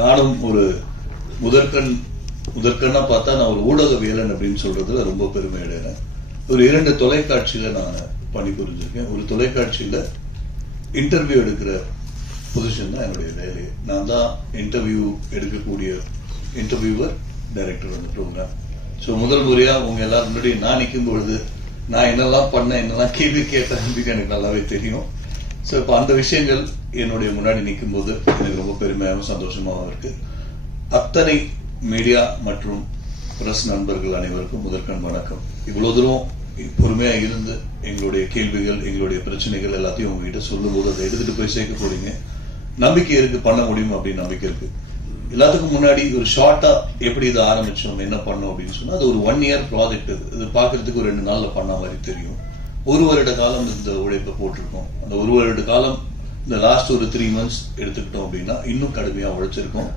நானும் ஒரு முதற்கண் முதற்கண்ணா பார்த்தா நான் ஒரு ஊடகவியலன் அப்படின்னு சொல்றதுல ரொம்ப பெருமை அடைகிறேன் ஒரு இரண்டு தொலைக்காட்சியில நான் பணிபுரிஞ்சிருக்கேன். ஒரு தொலைக்காட்சியில இன்டர்வியூ எடுக்கிற பொசிஷன் தான் என்னுடைய வேலை. நான் தான் இன்டர்வியூ எடுக்கக்கூடிய இன்டர்வியூவர் டைரக்டர் அந்த ப்ரோக்ராம் ஸோ முதல் முறையா உங்க எல்லாரும் முன்னாடி நான் நிற்கும் பொழுது நான் என்னெல்லாம் பண்ணேன் என்னெல்லாம் கேள்வி கேட்டேன் அப்படின்னு எனக்கு நல்லாவே தெரியும். ஸோ இப்போ அந்த விஷயங்கள் என்னுடைய முன்னாடி நிற்கும் போது எனக்கு ரொம்ப பெருமையாகவும் சந்தோஷமாகவும் இருக்கு. அத்தனை மீடியா மற்றும் பிரஸ் நண்பர்கள் அனைவருக்கும் முதற்கண் வணக்கம். இவ்வளோ தூரம் பொறுமையா இருந்து எங்களுடைய கேள்விகள் எங்களுடைய பிரச்சனைகள் எல்லாத்தையும் உங்ககிட்ட சொல்லும்போது அதை எடுத்துட்டு போய் சேர்க்க போறீங்க. நம்பிக்கை இருக்கு பண்ண முடியும் அப்படின்னு நம்பிக்கை இருக்கு. எல்லாத்துக்கும் முன்னாடி ஒரு ஷார்ட்டா எப்படி இதை ஆரம்பிச்சோம் என்ன பண்ணோம் அப்படின்னு சொன்னா அது ஒரு ஒன் இயர் ப்ராஜெக்ட் இது. பாக்குறதுக்கு பார்க்கறதுக்கு ஒரு ரெண்டு நாள்ல பண்ண மாதிரி தெரியும். ஒரு வருட காலம் இந்த உழைப்பை போட்டிருக்கோம். அந்த ஒரு வருட காலம் இந்த லாஸ்ட் ஒரு த்ரீ மந்த்ஸ் எடுத்துக்கிட்டோம் அப்படின்னா இன்னும் கடுமையாக உழைச்சிருக்கோம்.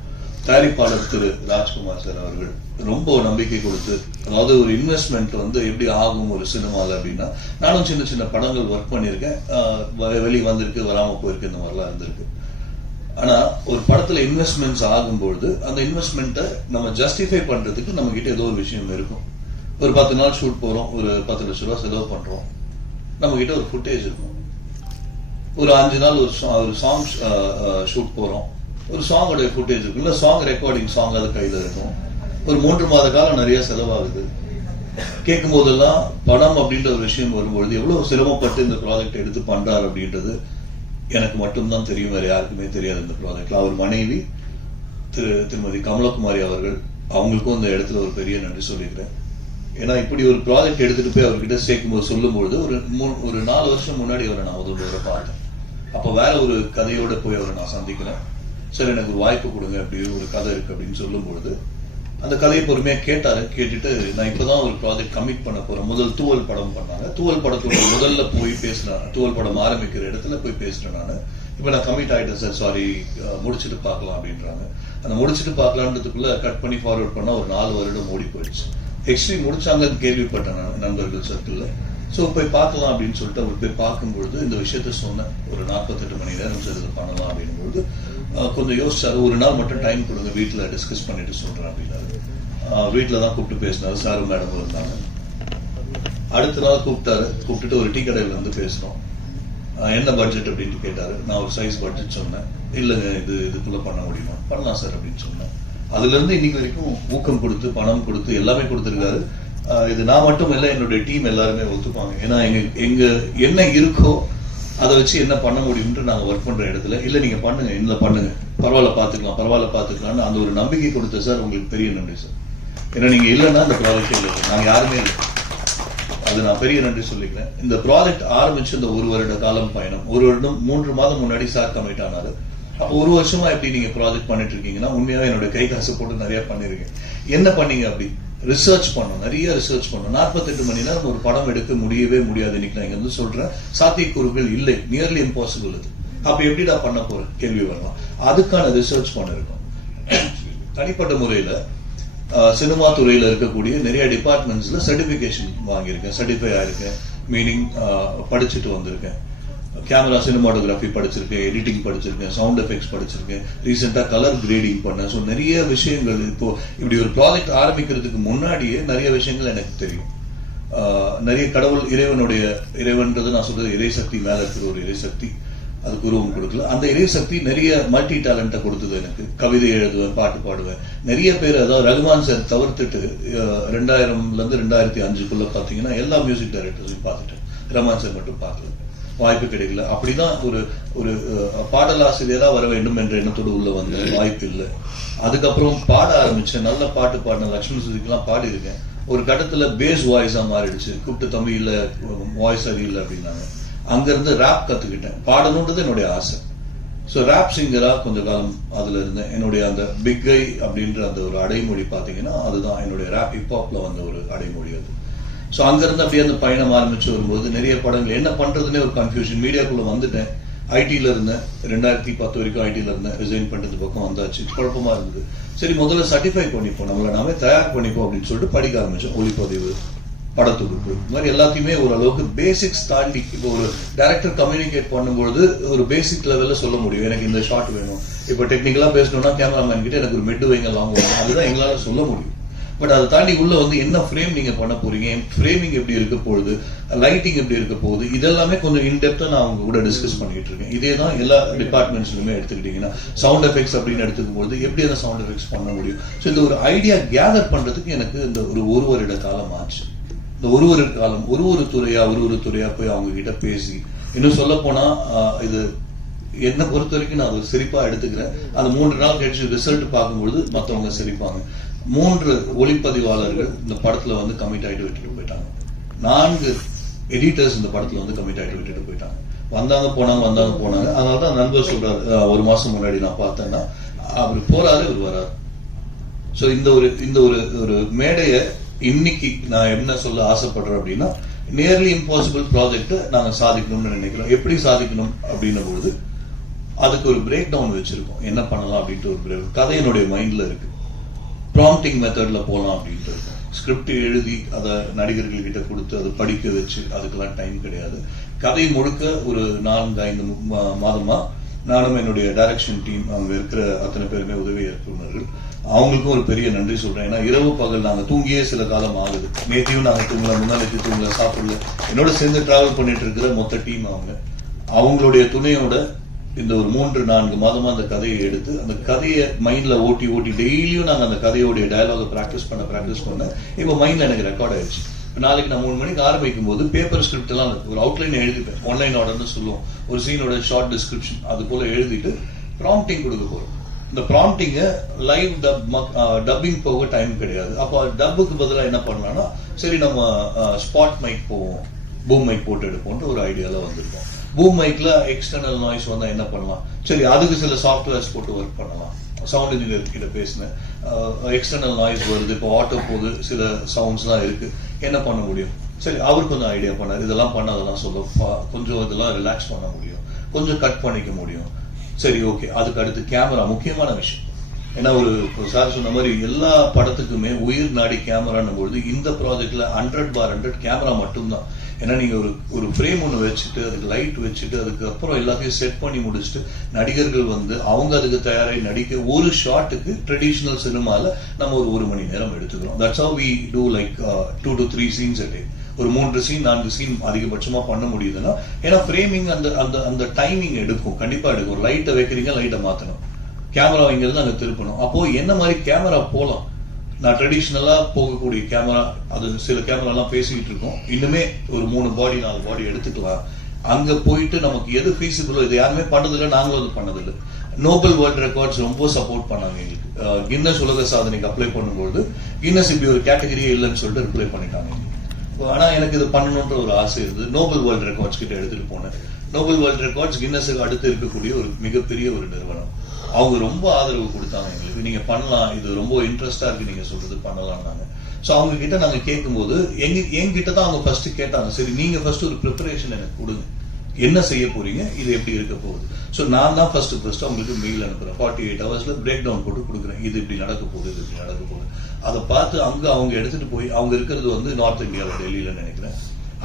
தயாரிப்பாளர் திரு ராஜ்குமார் சார் அவர்கள் ரொம்ப நம்பிக்கை கொடுத்து அதாவது ஒரு இன்வெஸ்ட்மெண்ட் வந்து எப்படி ஆகும் ஒரு சினிமாவில் அப்படின்னா நானும் சின்ன சின்ன படங்கள் ஒர்க் பண்ணியிருக்கேன். வெளியே வந்திருக்கு வராமல் போயிருக்கு இந்த மாதிரிலாம் இருந்திருக்கு. ஆனால் ஒரு படத்தில் இன்வெஸ்ட்மெண்ட்ஸ் ஆகும்பொழுது அந்த இன்வெஸ்ட்மெண்ட்டை நம்ம ஜஸ்டிஃபை பண்ணுறதுக்கு நம்ம ஏதோ ஒரு விஷயம் இருக்கும். ஒரு பத்து நாள் ஷூட் போகிறோம் ஒரு பத்து லட்ச ரூபா செலவு பண்ணுறோம் நம்ம கிட்ட ஒரு ஃபுட்டேஜ் இருக்கும். ஒரு அஞ்சு நாள் ஒரு ஒரு சாங் ஷூட் போறோம். ஒரு சாங்கோட ஃபுட்டேஜ் இருக்கும். இல்லை சாங் ரெக்கார்டிங் சாங் அது கையில் இருக்கும். ஒரு மூன்று மாத காலம் நிறைய செலவாகுது. கேட்கும் போதெல்லாம் படம் அப்படின்ற ஒரு விஷயம் வரும்பொழுது எவ்வளவு சிரமப்பட்டு இந்த ப்ராஜெக்ட் எடுத்து பண்றாரு அப்படின்றது எனக்கு மட்டும்தான் தெரியும். வேற யாருக்குமே தெரியாது இந்த ப்ராஜெக்ட்ல அவர் மனைவி திரு திருமதி கமலகுமாரி அவர்கள் அவங்களுக்கும் இந்த இடத்துல ஒரு பெரிய நன்றி சொல்லிக்கிறேன். ஏன்னா இப்படி ஒரு ப்ராஜெக்ட் எடுத்துட்டு போய் அவர்கிட்ட சேர்க்கும்போது சொல்லும்பொழுது ஒரு மூணு ஒரு நாலு வருஷம் முன்னாடி அவரை நான் முதல் பார்த்தேன். அப்ப வேற ஒரு கதையோட போய் அவரை நான் சந்திக்கிறேன். சரி எனக்கு ஒரு வாய்ப்பு கொடுங்க அப்படி ஒரு கதை இருக்கு அப்படின்னு சொல்லும்பொழுது அந்த கதையை பொறுமையா கேட்டாரு. கேட்டுட்டு நான் இப்பதான் ஒரு ப்ராஜெக்ட் கமிட் பண்ண போறேன். முதல் தூவல் படம் பண்ணாங்க. தூவல் படத்தோட முதல்ல போய் பேசுறேன் தூவல் படம் ஆரம்பிக்கிற இடத்துல போய் பேசுறேன் நான். இப்ப நான் கமிட் ஆயிட்டேன் சார் சாரி முடிச்சிட்டு பார்க்கலாம் அப்படின்றாங்க. அந்த முடிச்சிட்டு பார்க்கலான்றதுக்குள்ள கட் பண்ணி ஃபார்வர்ட் பண்ணால் ஒரு நாலு வருடம் ஓடி போயிடுச்சு. எக்ஸ்ட்ரீம் முடிச்சாங்கன்னு கேள்விப்பட்டேன் நான் நண்பர்கள் சர்க்கிளில் ஸோ போய் பார்க்கலாம் அப்படின்னு சொல்லிட்டு அவர் போய் பார்க்கும்பொழுது இந்த விஷயத்த சொன்னேன் ஒரு நாற்பத்தெட்டு மணி நேரம் சார் இதை பண்ணலாம் அப்படிங்கும்பொழுது பொழுது கொஞ்சம் யோசிச்சாரு. ஒரு நாள் மட்டும் டைம் கொடுங்க வீட்டில் டிஸ்கஸ் பண்ணிட்டு சொல்கிறேன் அப்படின்னாரு. வீட்டில் தான் கூப்பிட்டு பேசினாரு. சாரும் மேடம் இருந்தாங்க. அடுத்த நாள் கூப்பிட்டாரு. கூப்பிட்டுட்டு ஒரு டீ கடையில் வந்து பேசுகிறோம் என்ன பட்ஜெட் அப்படின்ட்டு கேட்டார். நான் ஒரு சைஸ் பட்ஜெட் சொன்னேன். இல்லைங்க இது இதுக்குள்ளே பண்ண முடியுமா? பண்ணலாம் சார் அப்படின்னு சொன்னேன். அதுல இருந்து இன்னைக்கு வரைக்கும் ஊக்கம் கொடுத்து பணம் கொடுத்து எல்லாமே கொடுத்துருக்காரு. இது நான் மட்டும் இல்லை என்னுடைய டீம் எல்லாருமே ஒத்துப்பாங்க. ஏன்னா எங்க எங்க என்ன இருக்கோ அதை வச்சு என்ன பண்ண முடியும்ட்டு நாங்கள் ஒர்க் பண்ற இடத்துல இல்ல நீங்க பண்ணுங்க இல்லை பண்ணுங்க. பரவாயில்ல பாத்துக்கலாம் பரவாயில்ல பாத்துக்கலாம்னு அந்த ஒரு நம்பிக்கை கொடுத்த சார் உங்களுக்கு பெரிய நன்றி சார். ஏன்னா நீங்க இல்லைன்னா அந்த ப்ராஜெக்ட் இல்லை நாங்கள் யாருமே இல்லை. அது நான் பெரிய நன்றி சொல்லிக்கிறேன். இந்த ப்ராஜெக்ட் ஆரம்பிச்சு இந்த ஒரு வருட காலம் பயணம். ஒரு வருடம் மூன்று மாதம் முன்னாடி சார் கமிட் ஆனாரு. அப்போ ஒரு வருஷமா எப்படி நீங்க ப்ராஜெக்ட் பண்ணிட்டு இருக்கீங்கன்னா உண்மையாவே என்னோட கை காசு போட்டு நிறைய பண்ணிருக்கேன். என்ன பண்ணீங்க அப்படி? ரிசர்ச் பண்ணும் நிறைய ரிசர்ச் பண்ணும் நாற்பத்தெட்டு மணி நேரம் ஒரு படம் எடுக்க முடியவே முடியாது இன்னைக்கு நான் இங்க வந்து சொல்றேன். சாத்தியக்கூறுகள் இல்லை. நியர்லி இம்பாசிபிள் அது. அப்ப எப்படிடா பண்ண போறேன்? கேள்வி வரலாம். அதுக்கான ரிசர்ச் பண்ணிருக்கோம். தனிப்பட்ட முறையில சினிமா துறையில இருக்கக்கூடிய நிறைய டிபார்ட்மெண்ட்ஸ்ல சர்டிபிகேஷன் வாங்கியிருக்கேன். சர்டிஃபை ஆயிருக்கேன். மீனிங் படிச்சுட்டு வந்திருக்கேன். கேமரா சினிமாட்டோகிராஃபி படிச்சிருக்கேன் எடிட்டிங் படிச்சிருக்கேன் சவுண்ட் எஃபெக்ட்ஸ் படிச்சிருக்கேன். ரீசெண்டாக கலர் கிரேடிங் பண்ணேன். ஸோ நிறைய விஷயங்கள் இப்போ இப்படி ஒரு ப்ராஜெக்ட் ஆரம்பிக்கிறதுக்கு முன்னாடியே நிறைய விஷயங்கள் எனக்கு தெரியும். நிறைய கடவுள் இறைவனுடைய இறைவன்றது நான் சொல்றது இறைசக்தி மேல இருக்கிற ஒரு இறைசக்தி அதுக்கு உருவம் கொடுக்கல. அந்த இறைசக்தி நிறைய மல்டி டேலண்ட்டை கொடுத்தது எனக்கு. கவிதை எழுதுவேன் பாட்டு பாடுவேன். நிறைய பேர் அதாவது ரகுமான் சார் தவிர்த்துட்டு ரெண்டாயிரம்லேருந்து ரெண்டாயிரம்ல இருந்து ரெண்டாயிரத்தி அஞ்சுக்குள்ள பாத்தீங்கன்னா எல்லா மியூசிக் டைரக்டர்ஸையும் பார்த்துட்டேன். ரகுமான் சார் மட்டும் பார்க்கல. வாய்ப்பு கிடைக்கல. அப்படிதான் ஒரு ஒரு அஹ், பாடலாசிரியரா வர வேண்டும் என்ற எண்ணத்தோடு உள்ள வந்த வாய்ப்பு இல்லை. அதுக்கப்புறம் பாட ஆரம்பிச்சேன் நல்ல பாட்டு பாடின லக்ஷ்மி சுதிக்கெல்லாம் பாடியிருக்கேன். ஒரு கட்டத்துல பேஸ் வாய்ஸா மாறிடுச்சு. கூப்பிட்டு தமிழ்ல இல்ல வாய்ஸ் சரியில்லை அப்படின்னாங்க. அங்க இருந்து ரேப் கத்துக்கிட்டேன். பாடணுன்றது என்னுடைய ஆசை. ஸோ ரேப் சிங்கரா கொஞ்ச காலம் அதுல இருந்தேன். என்னுடைய அந்த பிக்கை அப்படின்ற அந்த ஒரு அடைமொழி பாத்தீங்கன்னா அதுதான் என்னுடைய ரேப் ஹிப்ஹாப்ல வந்த ஒரு அடைமொழி அது. ஸோ அங்கேருந்து அப்படியே அந்த பயணம் ஆரம்பிச்சு வரும்போது நிறைய படங்கள். என்ன பண்ணுறதுனே ஒரு கன்ஃபியூஷன் மீடியாக்குள்ளே வந்துட்டேன். ஐடியில் இருந்தேன். ரெண்டாயிரத்தி பத்து வரைக்கும் ஐடியில் இருந்தேன். ரிசைன் பண்ணுறது பக்கம் வந்தாச்சு. குழப்பமா இருந்தது. சரி முதல்ல சர்டிஃபை பண்ணிப்போம். நம்மளை நாமே தயார் பண்ணிப்போம் அப்படின்னு சொல்லிட்டு படிக்க ஆரம்பித்தோம் ஒளிப்பதிவு படத்துக்கு இந்த மாதிரி எல்லாத்தையுமே ஓரளவுக்கு பேசிக்ஸ் தாண்டி இப்போ ஒரு டேரக்டர் கம்யூனிகேட் பண்ணும்பொழுது ஒரு பேசிக் லெவலில் சொல்ல முடியும். எனக்கு இந்த ஷாட் வேணும். இப்போ டெக்னிக்கலாக பேசணும்னா கேமராமேன் கிட்ட எனக்கு ஒரு மிட் வைங்க லாங் வேணும். அதுதான் எங்களால் சொல்ல முடியும். பட் அதை தாண்டி உள்ள வந்து என்ன ஃப்ரேம் நீங்க பண்ண போறீங்க? ஃப்ரேமிங் எப்படி இருக்க போகுது? லைட்டிங் எப்படி இருக்க போகுது? இதெல்லாமே கொஞ்சம் இன்டெப்தா நான் அவங்க கூட டிஸ்கஸ் பண்ணிட்டு இருக்கேன். இதே தான் எல்லா டிபார்ட்மெண்ட்ஸ்லுமே எடுத்துக்கிட்டீங்கன்னா சவுண்ட் எஃபெக்ட்ஸ் அப்படின்னு எடுத்துக்கும் போது எப்படி அந்த சவுண்ட் எஃபெக்ட்ஸ் பண்ண முடியும்? ஸோ இந்த ஒரு ஐடியா கேதர் பண்றதுக்கு எனக்கு இந்த ஒரு ஒரு வருட காலம் ஆச்சு. இந்த ஒரு ஒரு காலம் ஒரு ஒரு துறையா ஒரு ஒரு துறையா போய் அவங்க கிட்ட பேசி இன்னும் சொல்ல போனா இது என்னை பொறுத்த வரைக்கும் நான் ஒரு சிரிப்பா எடுத்துக்கிறேன். அந்த மூன்று நாள் கழிச்சு ரிசல்ட் பார்க்கும்பொழுது மற்றவங்க சிரிப்பாங்க. மூன்று ஒளிப்பதிவாளர்கள் இந்த படத்துல வந்து கமிட் ஆகிட்டு விட்டுட்டு போயிட்டாங்க. நான்கு எடிட்டர்ஸ் இந்த படத்துல வந்து கமிட் ஆகிட்டு விட்டுட்டு போயிட்டாங்க. வந்தாங்க போனாங்க வந்தாங்க போனாங்க. அதனால தான் நண்பர் சொல்றாரு ஒரு மாசம் முன்னாடி நான் பார்த்தேன்னா. அவர் போறாரு இவர் வராரு. ஸோ இந்த ஒரு இந்த ஒரு ஒரு மேடையை இன்னைக்கு நான் என்ன சொல்ல ஆசைப்படுறேன் அப்படின்னா நியர்லி இம்பாசிபிள் ப்ராஜெக்டை நாங்கள் சாதிக்கணும்னு நினைக்கிறோம். எப்படி சாதிக்கணும் அப்படின்னும் பொழுது அதுக்கு ஒரு பிரேக் டவுன் வச்சிருக்கோம். என்ன பண்ணலாம் அப்படின்ட்டு ஒரு கதை என்னுடைய மைண்ட்ல இருக்கு. ப்ராம்டிங் மெத்தடில் போகலாம் அப்படின்ட்டு ஸ்கிரிப்ட் எழுதி அதை நடிகர்கள் கிட்ட கொடுத்து அதை படிக்க வச்சு அதுக்கெல்லாம் டைம் கிடையாது. கதை முழுக்க ஒரு நான்கு ஐந்து மா- மாதமா நானும் என்னுடைய டைரக்ஷன் டீம் அவங்க இருக்கிற அத்தனை பேருமே உதவி இயக்குனர்கள் அவங்களுக்கும் ஒரு பெரிய நன்றி சொல்றேன். ஏன்னா இரவு பகல் நாங்கள் தூங்கியே சில காலம் ஆகுது. நேற்றையும் நாங்கள் தூங்கல முன்னாடி தூங்கல சாப்பிடல. என்னோட சேர்ந்து டிராவல் பண்ணிட்டு இருக்கிற மொத்த டீம் அவங்க. அவங்களுடைய துணையோட இந்த ஒரு மூன்று நான்கு மாதமா அந்த கதையை எடுத்து அந்த கதையை மைண்ட்ல ஓட்டி ஓட்டி டெய்லியும் நாங்கள் அந்த கதையோடைய டயலாக ப்ராக்டிஸ் பண்ண ப்ராக்டிஸ் பண்ண இப்போ மைண்ட்ல எனக்கு ரெக்கார்ட் ஆயிடுச்சு. இப்போ நாளைக்கு நான் மூணு மணிக்கு ஆரம்பிக்கும் போது பேப்பர் ஸ்கிரிப்ட் எல்லாம் ஒரு அவுட்லைன் எழுதிப்பேன். ஆன்லைன் ஆர்டர்னு சொல்லுவோம். ஒரு சீனோட ஷார்ட் டிஸ்கிரிப்ஷன் அது போல எழுதிட்டு ப்ராம்ப்டிங் கொடுக்க போறோம். இந்த ப்ராம்ப்டிங்க லைவ் டப் டப்பிங் போக டைம் கிடையாது. அப்போ டப்புக்கு பதிலாக என்ன பண்ணலாம்னா சரி நம்ம ஸ்பாட் மைக் போவோம். பூம் மைக் போட்டு எடுப்போம்னு ஒரு ஐடியால வந்திருக்கோம். பூம் மைக்ல எக்ஸ்டர்னல் நாய்ஸ் வந்தா என்ன பண்ணலாம்? சரி அதுக்கு சில சாஃப்ட்வேர்ஸ் போட்டு ஒர்க் பண்ணலாம். சவுண்ட் இன்ஜினியர் கிட்ட பேசினேன். எக்ஸ்டர்னல் நாய்ஸ் வருது இப்போ ஆட்டோ போகுது சில சவுண்ட்ஸ்லாம் இருக்கு. என்ன பண்ண முடியும்? சரி அவர் கொஞ்சம் ஐடியா பண்ணார். இதெல்லாம் பண்ண அதெல்லாம் சொல்ல பா- கொஞ்சம் இதெல்லாம் ரிலாக்ஸ் பண்ண முடியும். கொஞ்சம் கட் பண்ணிக்க முடியும். சரி ஓகே அதுக்கு அடுத்து கேமரா முக்கியமான விஷயம். ஏன்னா ஒரு சார் சொன்ன மாதிரி எல்லா படத்துக்குமே உயிர் நாடி கேமரான்னும் பொழுது இந்த ப்ராஜெக்ட்ல ஹண்ட்ரட் பார் ஹண்ட்ரட் கேமரா மட்டும்தான். ஏன்னா நீங்கள் ஒரு ஒரு ஃப்ரேம் ஒன்று வச்சுட்டு அதுக்கு லைட் வச்சுட்டு அதுக்கு அப்புறம் எல்லாத்தையும் செட் பண்ணி முடிச்சுட்டு நடிகர்கள் வந்து அவங்க அதுக்கு தயாராகி நடிக்க ஒரு ஷாட்டுக்கு ட்ரெடிஷ்னல் சினிமாவில் நம்ம ஒரு ஒரு மணி நேரம் எடுத்துக்கிறோம். That's how we do like two to three scenes a ஒரு மூன்று சீன் நான்கு சீன் அதிகபட்சமாக பண்ண முடியுதுன்னா ஏன்னா ஃப்ரேமிங் அந்த அந்த அந்த டைமிங் எடுக்கும். கண்டிப்பாக எடுக்கும். ஒரு லைட்டை வைக்கிறீங்க லைட்டை மாற்றணும் கேமரா இங்கிருந்து அங்கே திருப்பணும். அப்போது என்ன மாதிரி கேமரா போகலாம் நான் ட்ரெடிஷ்னலாக போகக்கூடிய கேமரா அது சில கேமராலாம் பேசிக்கிட்டு இருக்கோம். இன்னுமே ஒரு மூணு பாடி நாலு பாடி எடுத்துக்கலாம். அங்கே போயிட்டு நமக்கு எது ஃபீஸிபிளோ இது யாருமே பண்ணதில்லை நாங்களும் அது பண்ணதில்லை நோபல் வேர்ல்ட் ரெக்கார்ட்ஸ் ரொம்ப சப்போர்ட் பண்ணாங்க எங்களுக்கு. கின்னஸ் உலக சாதனைக்கு அப்ளை பண்ணும்போது கின்னஸ் இப்படி ஒரு கேட்டகரியே இல்லைன்னு சொல்லிட்டு ரிப்ளை பண்ணிட்டாங்க ஆனால் எனக்கு இது பண்ணணுன்ற ஒரு ஆசை இருந்தது. நோபல் வேர்ல்ட் ரெக்கார்ட்ஸ் கிட்ட எடுத்துகிட்டு போனேன். நோபல் வேர்ல்ட் ரெக்கார்ட்ஸ் கின்னஸுக்கு அடுத்து இருக்கக்கூடிய ஒரு மிகப்பெரிய ஒரு நிறுவனம். அவங்க ரொம்ப ஆதரவு கொடுத்தாங்க எங்களுக்கு. நீங்க பண்ணலாம் இது ரொம்ப இன்ட்ரெஸ்டா இருக்கு நீங்க சொல்றது பண்ணலாம்னாங்க. ஸோ அவங்க கிட்ட நாங்க கேட்கும்போது எங்க என்கிட்ட தான் அவங்க ஃபர்ஸ்ட் கேட்டாங்க. சரி நீங்க ஃபர்ஸ்ட் ஒரு ப்ரிப்பரேஷன் எனக்கு கொடுங்க. என்ன செய்ய போறீங்க? இது எப்படி இருக்க போகுது? ஸோ நான் தான் ஃபர்ஸ்ட் ஃபர்ஸ்ட் அவங்களுக்கு மெயில் அனுப்புறேன். ஃபார்ட்டி எயிட் ஹவர்ஸ்ல பிரேக் டவுன் போட்டு கொடுக்குறேன். இது இப்படி நடக்க போகுது இது இப்படி நடக்க போகுது. அதை பார்த்து அங்க அவங்க எடுத்துட்டு போய் அவங்க இருக்கிறது வந்து நார்த் இந்தியாவில் டெல்லியில நினைக்கிறேன்.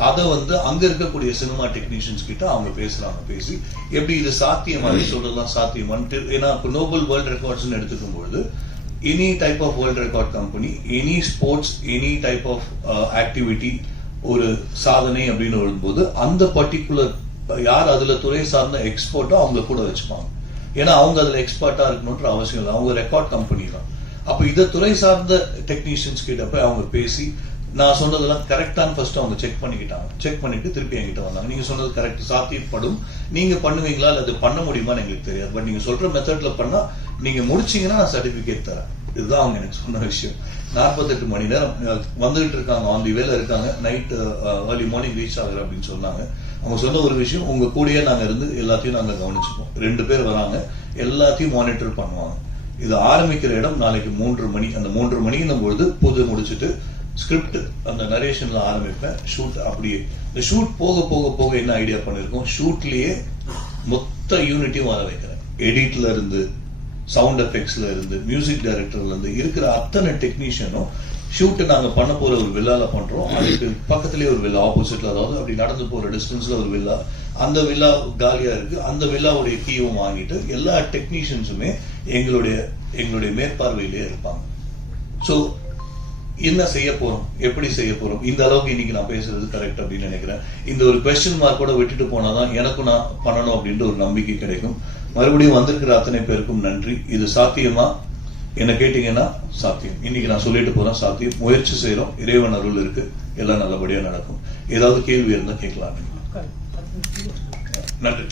அதை வந்து அங்க இருக்கக்கூடிய சினிமா டெக்னீஷியன்ஸ் கிட்ட அவங்க பேசுறாங்க பேசி எப்படி இது சாத்தியமா நீ சொல்றதெல்லாம் சாத்தியமான்ட்டு ஏன்னா இப்போ நோபல் வேர்ல்ட் ரெக்கார்ட்ஸ் எடுத்துக்கும் பொழுது any type of world record company any sports any type of activity ஒரு சாதனை அப்படின்னு வரும்போது அந்த பர்டிகுலர் யார் அதுல துறை சார்ந்த எக்ஸ்பர்ட்டோ அவங்கள கூட வச்சுப்பாங்க. ஏன்னா அவங்க அதுல எக்ஸ்பர்ட்டா இருக்கணும்ன்ற அவசியம் இல்லை. அவங்க ரெக்கார்ட் கம்பெனி தான். அப்ப இத துறை சார்ந்த டெக்னீஷியன்ஸ் கிட்ட போய் அவங்க பேசி நான் சொன்னதெல்லாம் கரெக்டான ஃபர்ஸ்ட் அவங்க செக் பண்ணிக்கிட்டாங்க. செக் பண்ணிட்டு திருப்பி என்கிட்ட வந்தாங்க. நீங்க சொன்னது கரெக்ட் சாத்தியப்படும். நீங்க பண்ணுவீங்களா? இல்லை அது பண்ண முடியுமான்னு எங்களுக்கு தெரியாது. பட் நீங்க சொல்ற மெத்தட்ல பண்ணா நீங்க முடிச்சீங்கன்னா நான் சர்டிபிகேட் தரேன். இதுதான் அவங்க எனக்கு சொன்ன விஷயம். நாற்பத்தெட்டு மணி நேரம் வந்துகிட்டு இருக்காங்க. ஆன் தி வேல இருக்காங்க. நைட் ஏர்லி மார்னிங் ரீச் ஆகுற அப்படின்னு சொன்னாங்க. அவங்க சொன்ன ஒரு விஷயம் உங்க கூடயே நாங்க இருந்து எல்லாத்தையும் நாங்க கவனிச்சுப்போம். ரெண்டு பேர் வராங்க. எல்லாத்தையும் மானிட்டர் பண்ணுவாங்க. இது ஆரம்பிக்கிற இடம் நாளைக்கு மூன்று மணி. அந்த மூன்று மணிங்கும் பொழுது பூஜை முடிச்சுட்டு ஸ்கிரிப்ட் அந்த நரேஷன்ல ஆரம்பிப்பேன். ஷூட் அப்படியே. இந்த ஷூட் போக போக போக என்ன ஐடியா பண்ணிருக்கோம்? ஷூட்லயே மொத்த யூனிட்டையும் வர வைக்கிறேன். எடிட்ல இருந்து சவுண்ட் எஃபெக்ட்ஸ்ல இருந்து மியூசிக் டைரக்டர்ல இருந்து இருக்கிற அத்தனை டெக்னீஷியனும் ஷூட் நாங்க பண்ண போற ஒரு வில்லால பண்றோம். அதுக்கு பக்கத்துலேயே ஒரு வில்லா ஆப்போசிட்ல அதாவது அப்படி நடந்து போற டிஸ்டன்ஸ்ல ஒரு வில்லா அந்த வில்லா காலியா இருக்கு. அந்த வில்லாவுடைய கீவும் வாங்கிட்டு எல்லா டெக்னீஷியன்ஸுமே எங்களுடைய எங்களுடைய மேற்பார்வையிலேயே இருப்பாங்க. ஸோ என்ன செய்ய போறோம்? எப்படி செய்ய போறோம்? இந்த அளவுக்கு இன்னைக்கு நான் பேசுறது கரெக்ட் அப்படின்னு நினைக்கிறேன். இந்த ஒரு கொஸ்டின் மார்க் கூட விட்டுட்டு போனாதான் எனக்கும் நான் பண்ணணும் அப்படின்ற ஒரு நம்பிக்கை கிடைக்கும். மறுபடியும் வந்திருக்கிற அத்தனை பேருக்கும் நன்றி. இது சாத்தியமா? என்ன கேட்டீங்கன்னா சாத்தியம். இன்னைக்கு நான் சொல்லிட்டு போறேன் சாத்தியம். முயற்சி செய்யறோம் இறைவன் அருள் இருக்கு. எல்லாம் நல்லபடியா நடக்கும். ஏதாவது கேள்வி இருந்தா கேட்கலாம். நன்றி.